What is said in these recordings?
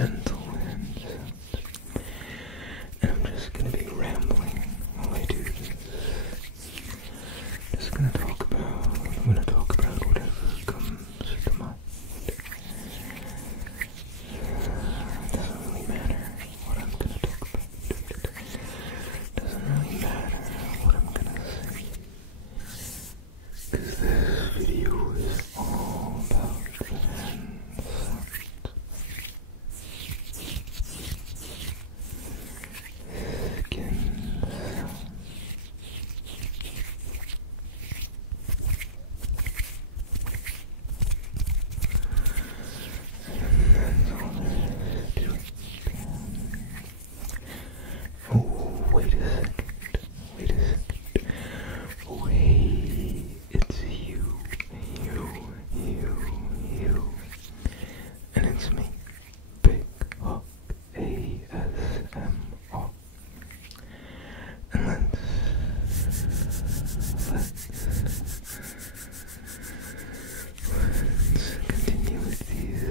gentle hand sounds. And I'm just gonna be rambling while I do this. I'm gonna talk about whatever comes to mind. Doesn't really matter what I'm gonna talk about. Doesn't really matter what I'm gonna say. Because this video is all about the hand sounds. Skin sounds. And that's all there is to it. Oh, wait a second. Oh, hey, it's you. And it's me, Big Hawk ASMR. And let's continue with these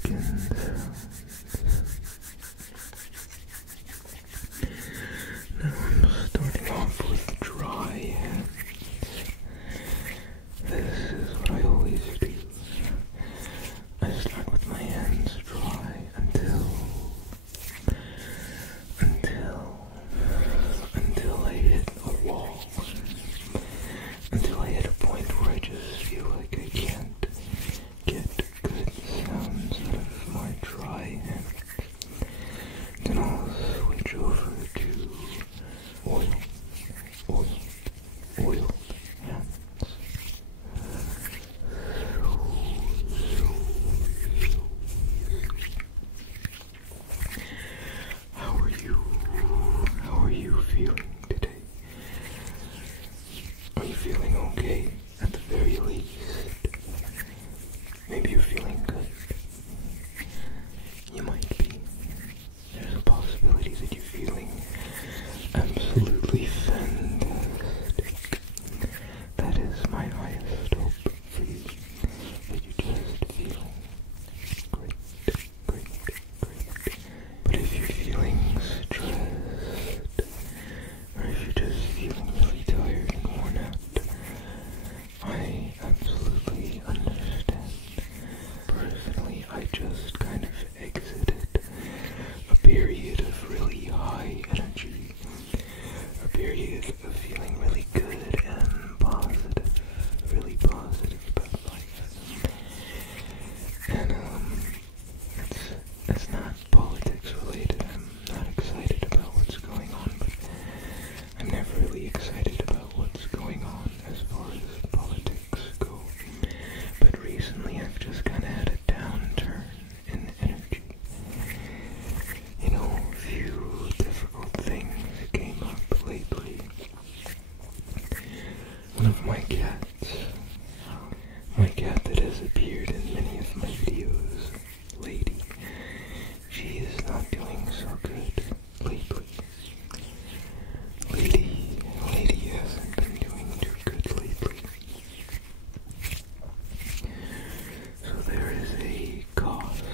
skin sounds. Now I'm starting off with dry hands. This is what I always do. I start with my hands dry until I hit a wall. Until I hit a point where I just feel like I can't get good sounds out of my dry hands. Then I'll switch over to oiled hands. How are you feeling today? Are you feeling okay at the very least? Maybe you're feeling good. You might be. There's a possibility that you're feeling absolutely fantastic. That is my highest hope for you. That you're just feeling great. But if you're feeling stressed, or if you're just feeling really tired and worn out, I absolutely understand. Personally, I just kind of exited a period of really high energy, a period of feeling really good and positive, really positive about life. And it's not politics related. I'm not excited about what's going on, but I'm never really excited about what's going on as far as politics go. But recently I've just kind of had a downturn in energy. You know, a few difficult things came up lately. One of my cats that has appeared in many of my videos, Lady, she is not doing so good lately. Lady hasn't been doing too good lately. So there is a cost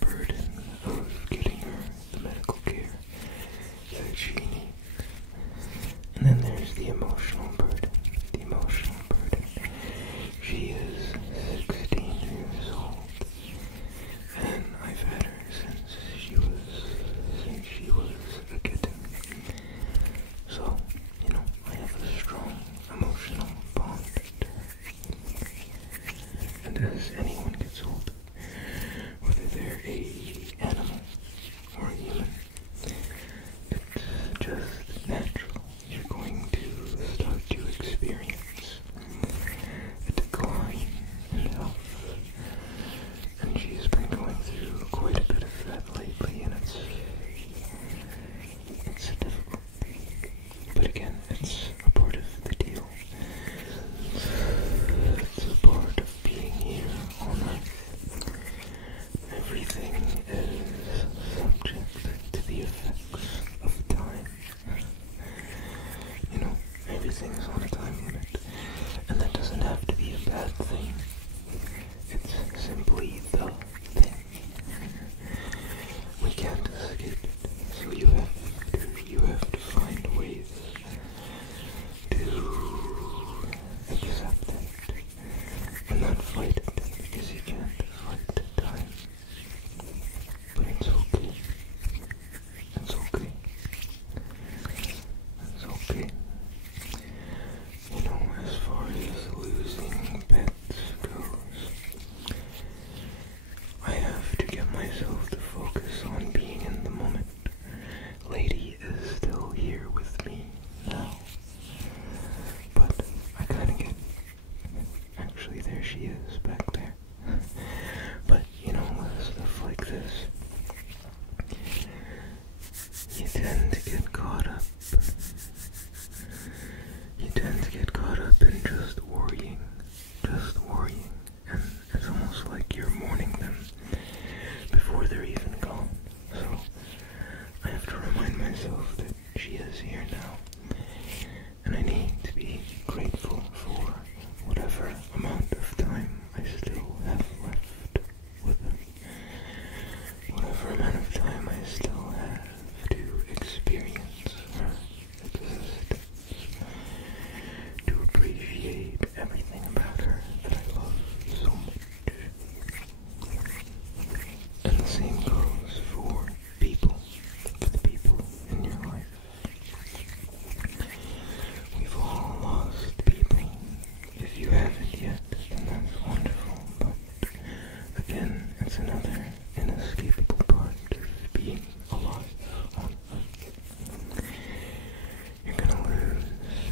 burden of getting her the medical care that she needs. And then there's the emotional burden. She is 16 years old, and I've had her since she was a kitten. So, you know, I have a strong emotional bond to her. And as anyone gets older, whether they're an animal or a human, it's just natural. You're going to start to experience a decline in health. And she's been going through quite a bit of that lately, and it's difficult. But again, it's a part of the deal. It's a part of being here on Earth. Everything is subject to the effects of time. You know, everything's on a time limit. And that doesn't have to be a bad thing. It's simply the thing. she is back there. But, you know, with stuff like this, you tend to get caught up. You tend to get caught up in just worrying. And it's almost like you're mourning them before they're even gone. So, I have to remind myself that she is here now. And I need to be grateful for whatever amount of time I still have left with her. Whatever amount of time I still have to experience her existence. To appreciate everything about her that I love so much. And the same goes for people, for the people in your life. We've all lost people. If you haven't yet, then that's wonderful, but again, it's another inescapable part of being alive on Earth. You're gonna lose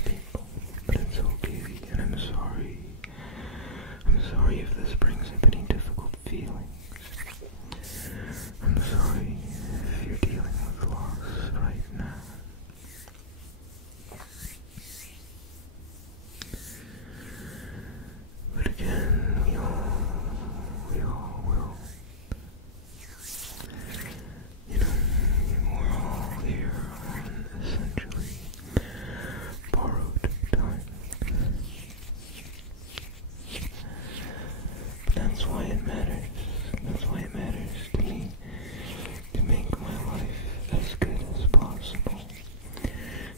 people, but it's okay, and I'm sorry. I'm sorry if this brings up any difficult feelings. I'm sorry if you're dealing with loss right now. But again, we all will. You know, we're all here on essentially borrowed time. But that's why it matters. That's why it matters to me to make my life as good as possible.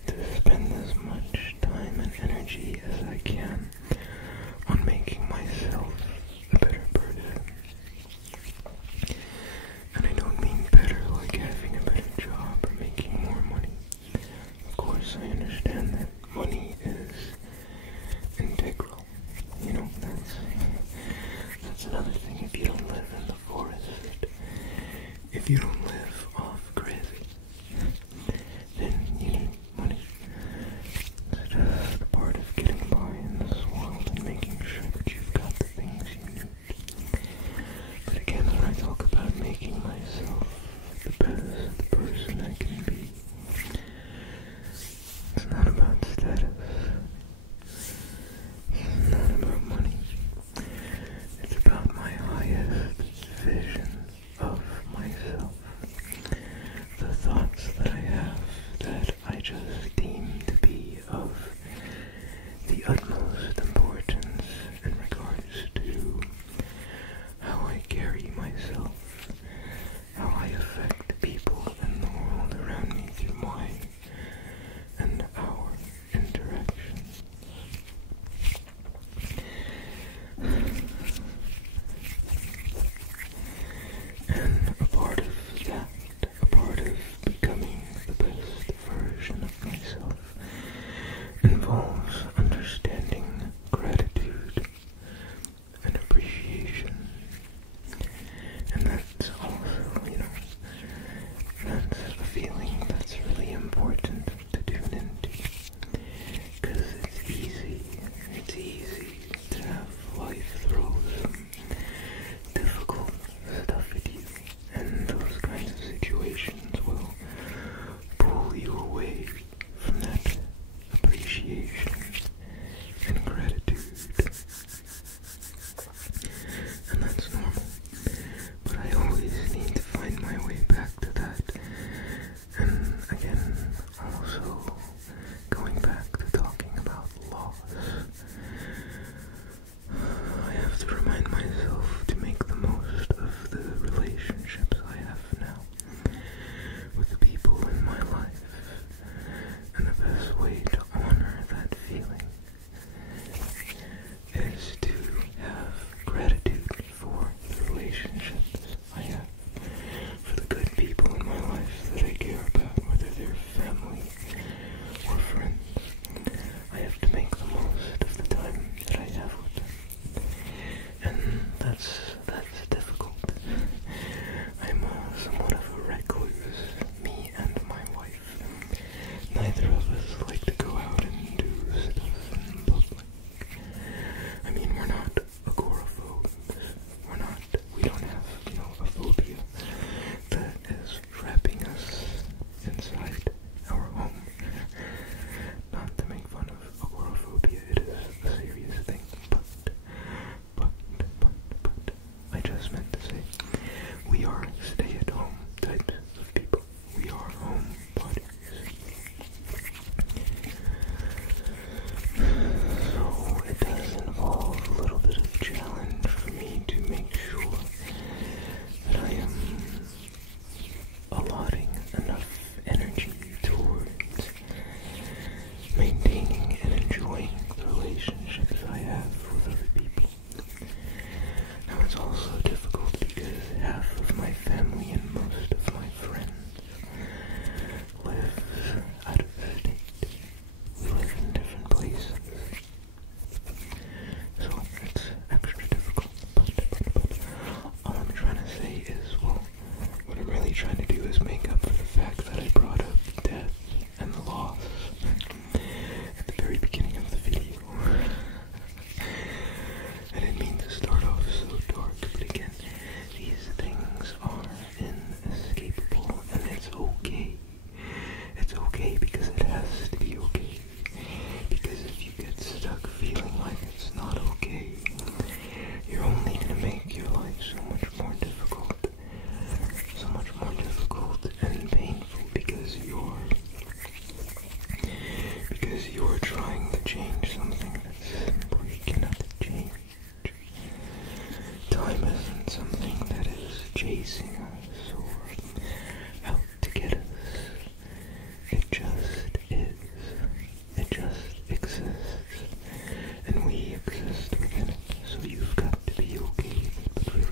To spend as much time and energy as I can on making myself a better person. And I don't mean better like having a better job or making more money. Of course, I understand that money is integral. You know, that's another thing. If you don't live in the forest, if you don't live off grid, then you need money. It's just a part of getting by in this world and making sure that you've got the things you need. But again, when I talk about making myself the best person I can be, it's not about status. It's not about money. It's about my highest vision of myself. isn't something that is chasing us or out to get us. It just is. It just exists. And we exist within it. So you've got to be okay with it.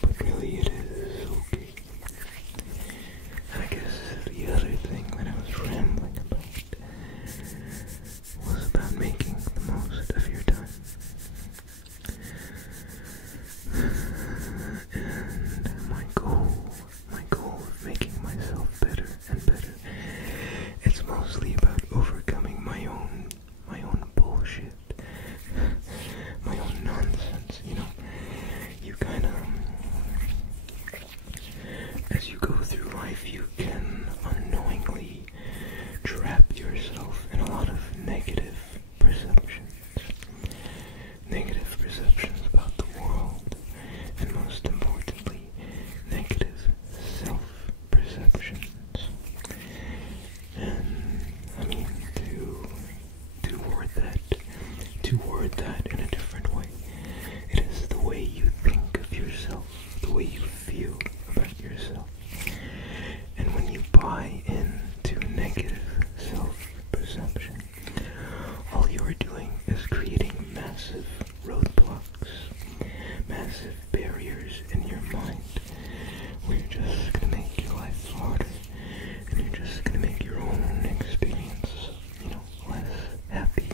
But really it is okay. And I guess the other thing that I was rambling about was about making the most of your time. And my goal of making myself better and better, it's mostly about overcoming my own bullshit, my own nonsense, you know. You kind of, as you go through life, you can unknowingly trap yourself in a lot of negative perceptions. Negative perceptions about the world, and most importantly, negative self-perceptions. And I mean, to word that in a different way, it is the way you think of yourself, the way you feel about yourself. And when you buy into negative self-perception, all you are doing is creating massive roadblocks, massive barriers in your mind, where you're just going to make your life harder, and you're just going to make your own experience, you know, less happy,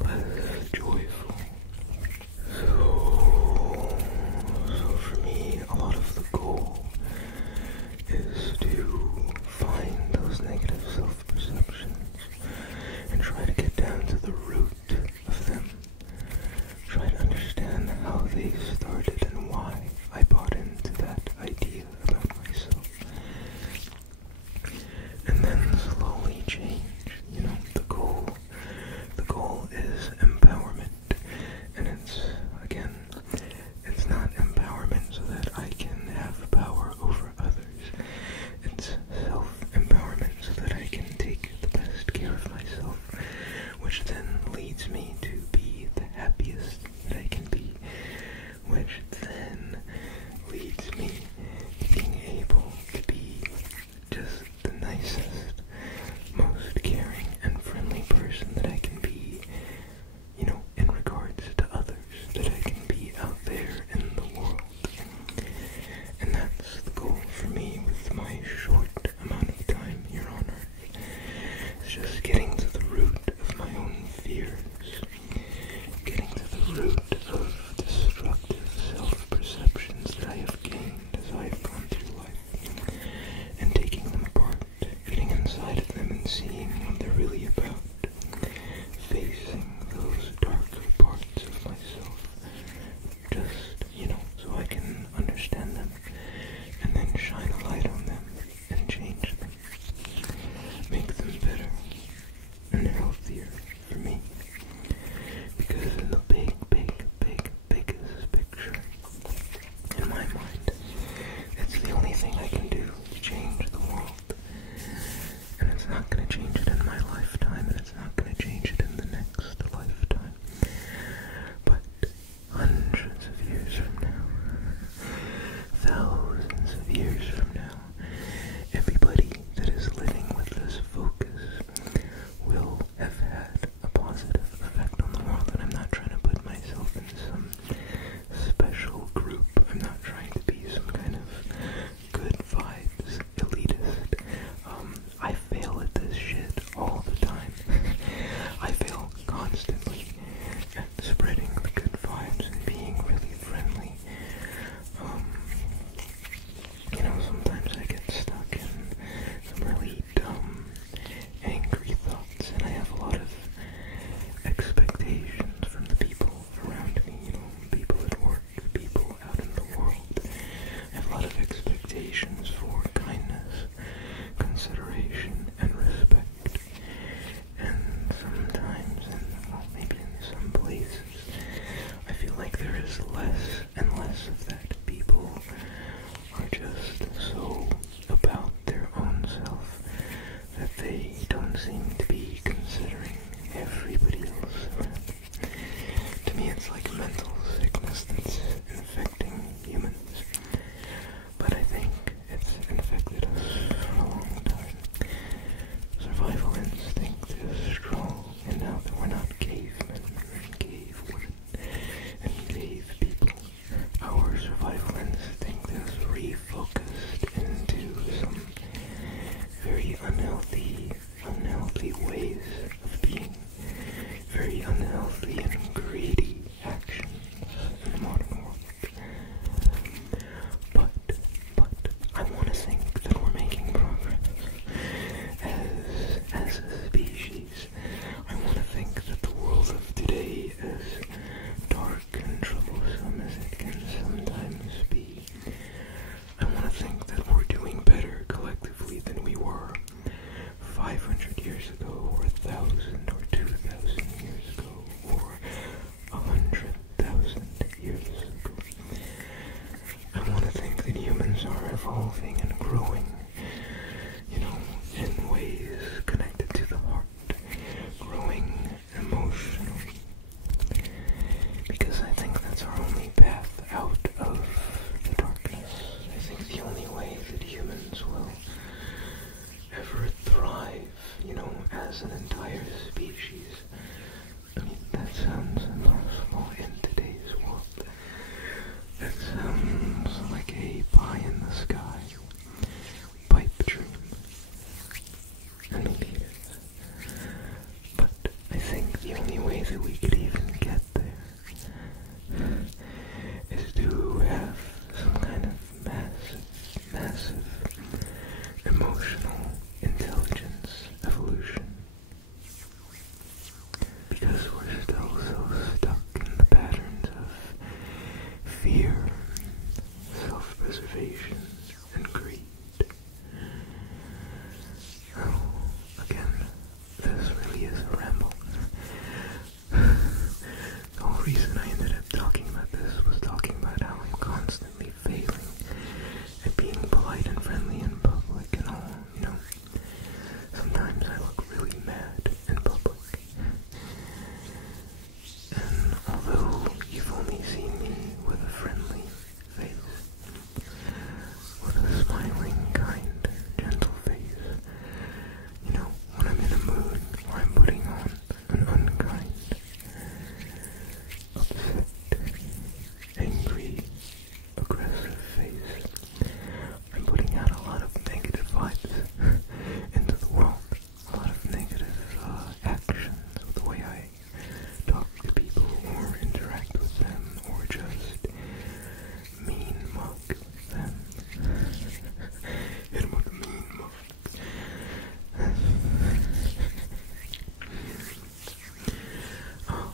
less joyful. So for me, a lot of the goal is to find those negative self-perceptions and try to get down to the root of them. Try to understand how they started and why I bought into that idea about myself. And then slowly change, you know, the goal is empowerment. And it's not empowerment so that I can have power over others. It's self-empowerment so that I can take the best care of myself, which then leads me to be the happiest that I can be, which then leads me to being able to be just the nicest, most caring and friendly person that I can be, you know, in regards to others, that I can be out there in the world. And that's the goal for me with my short amount of time here on Earth. It's just getting to the root of my own fears, getting to the root of destructive self-perceptions that I have gained as I've gone through life, and taking them apart, getting inside of them and seeing what they're really about, facing those darker parts of myself, just, you know, so I can understand them, and then shine a light on them, and change them, make them better, and healthier for me, because in the biggest picture, in my mind, it's the only thing I can do to change the world, and it's not going to change it in my lifetime, and it's not going to change it in the next lifetime, but hundreds of years from now, thousands of years from now, everybody that is living with this focus will have had a positive effect on the world. And I'm not trying to put myself in some special group. I'm not trying to be some kind of good vibes elitist. I fail at this shit all the time. I fail constantly at spreading the good vibes and being really friendly. You know, sometimes I get stuck in some really dumb, angry thoughts, and I have a lot of expectations from the people around me, you know, people at work, people out in the world. I have a lot of expectations for kindness, consideration, and respect. And sometimes, well, maybe in some places, I feel like there is less and less of that. People are just so about their own self that they don't seem to be considering everybody else around. To me, it's like mental sickness that's infecting fear, self-preservation, and greed. Oh, again, this really is a ramble. The whole reason I ended up talking about this was talking about how I'm constantly failing at being polite and friendly in public and all, you know. Sometimes I look really mad in public. And although you've only seen me with a friendly face, with a smiling, kind, gentle face, you know, when I'm in a mood where I'm putting on an unkind, upset, angry, aggressive face, I'm putting out a lot of negative vibes into the world, a lot of negative actions with the way I talk to people or interact with them or just mean mug them. Hit them with a mean mug.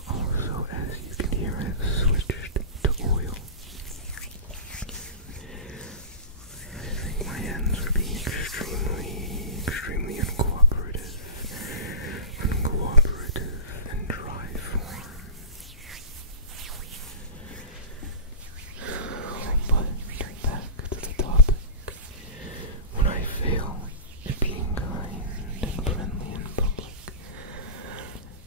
Also, as you can hear, I've switched to oil. I think my hands are being extremely uncooperative and dry form. But back to the topic. When I fail at being kind and friendly in public,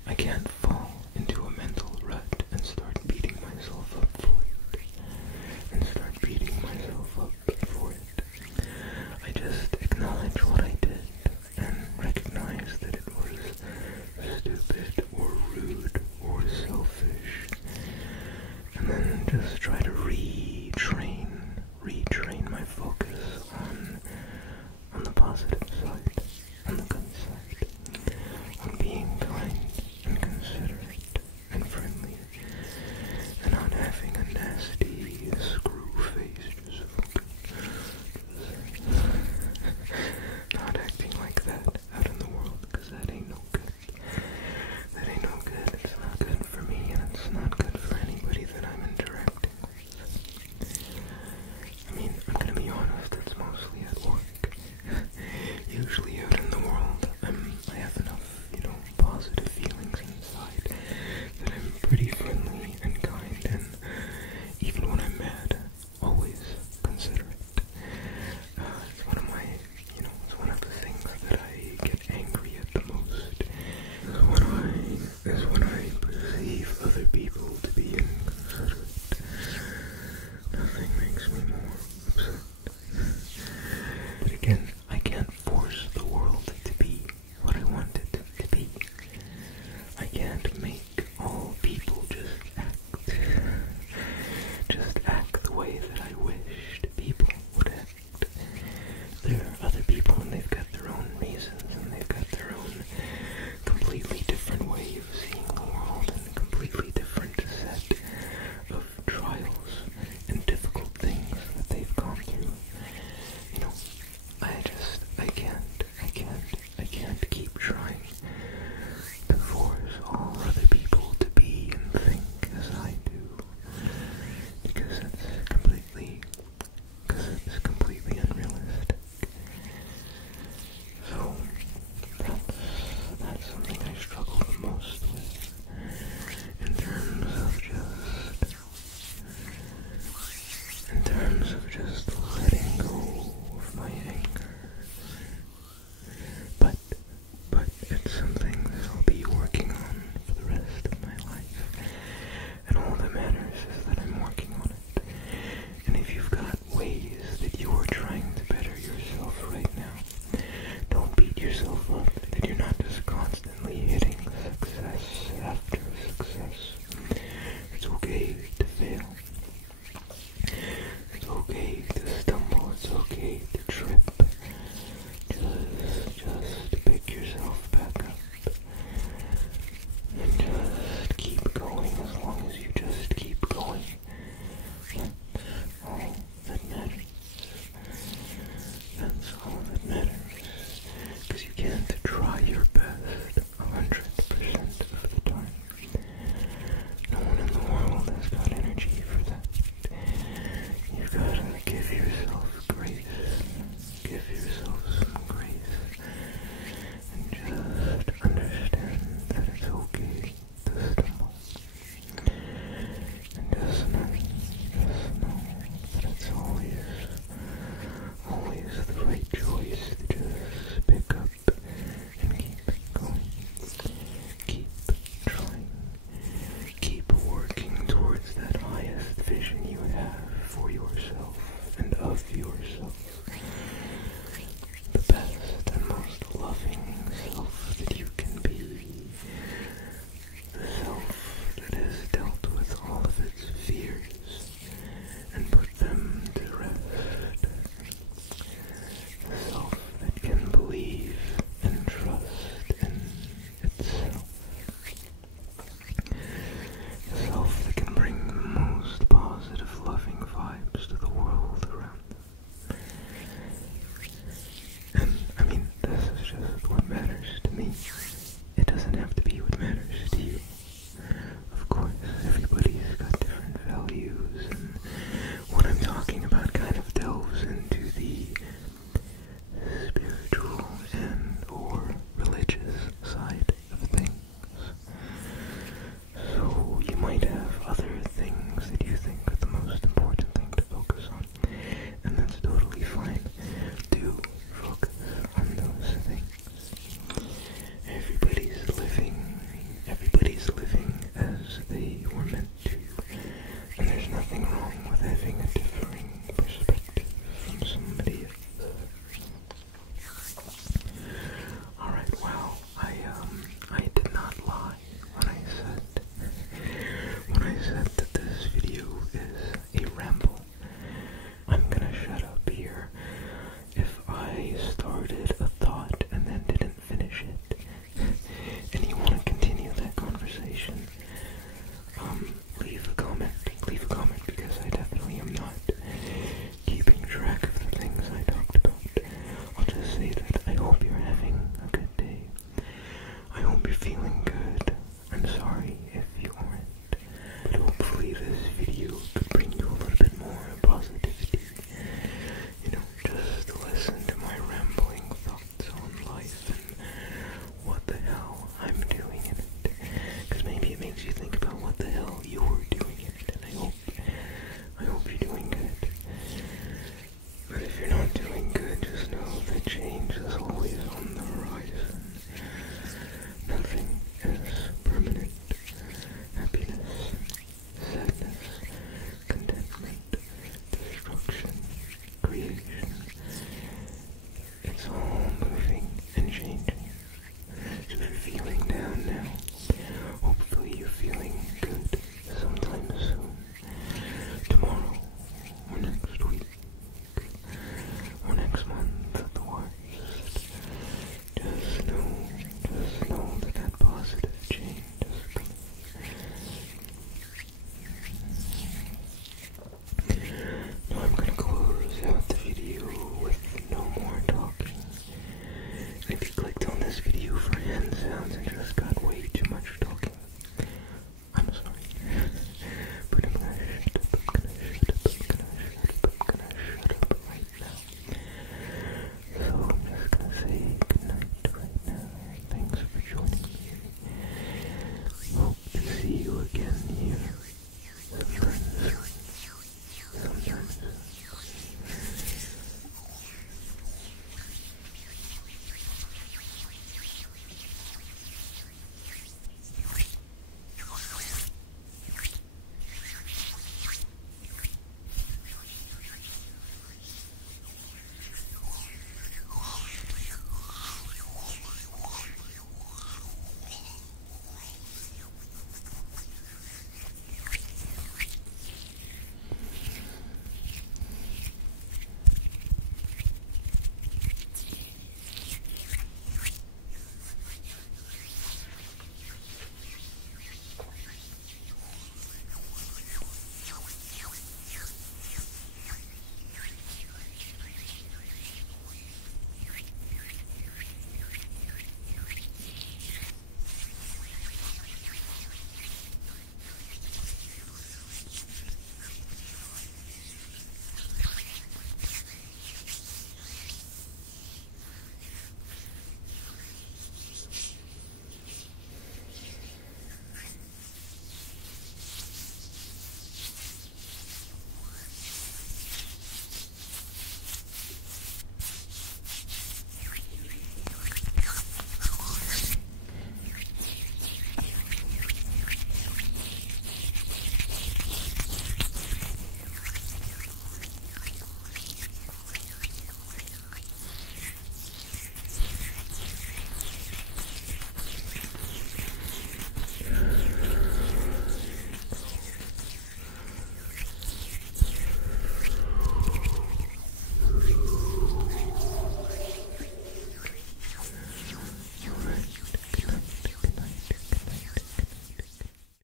I can't fall into a mental rut and start beating myself up for it. I just acknowledge what I did and recognize that it was stupid or rude or selfish, and then just try to retrain my focus on the positive side, on the good side, on being kind and considerate and friendly, and not having a nasty screw face, not acting like that out in the world, because that ain't no good. It's not good for me, and it's not good for anybody that I'm interacting with. having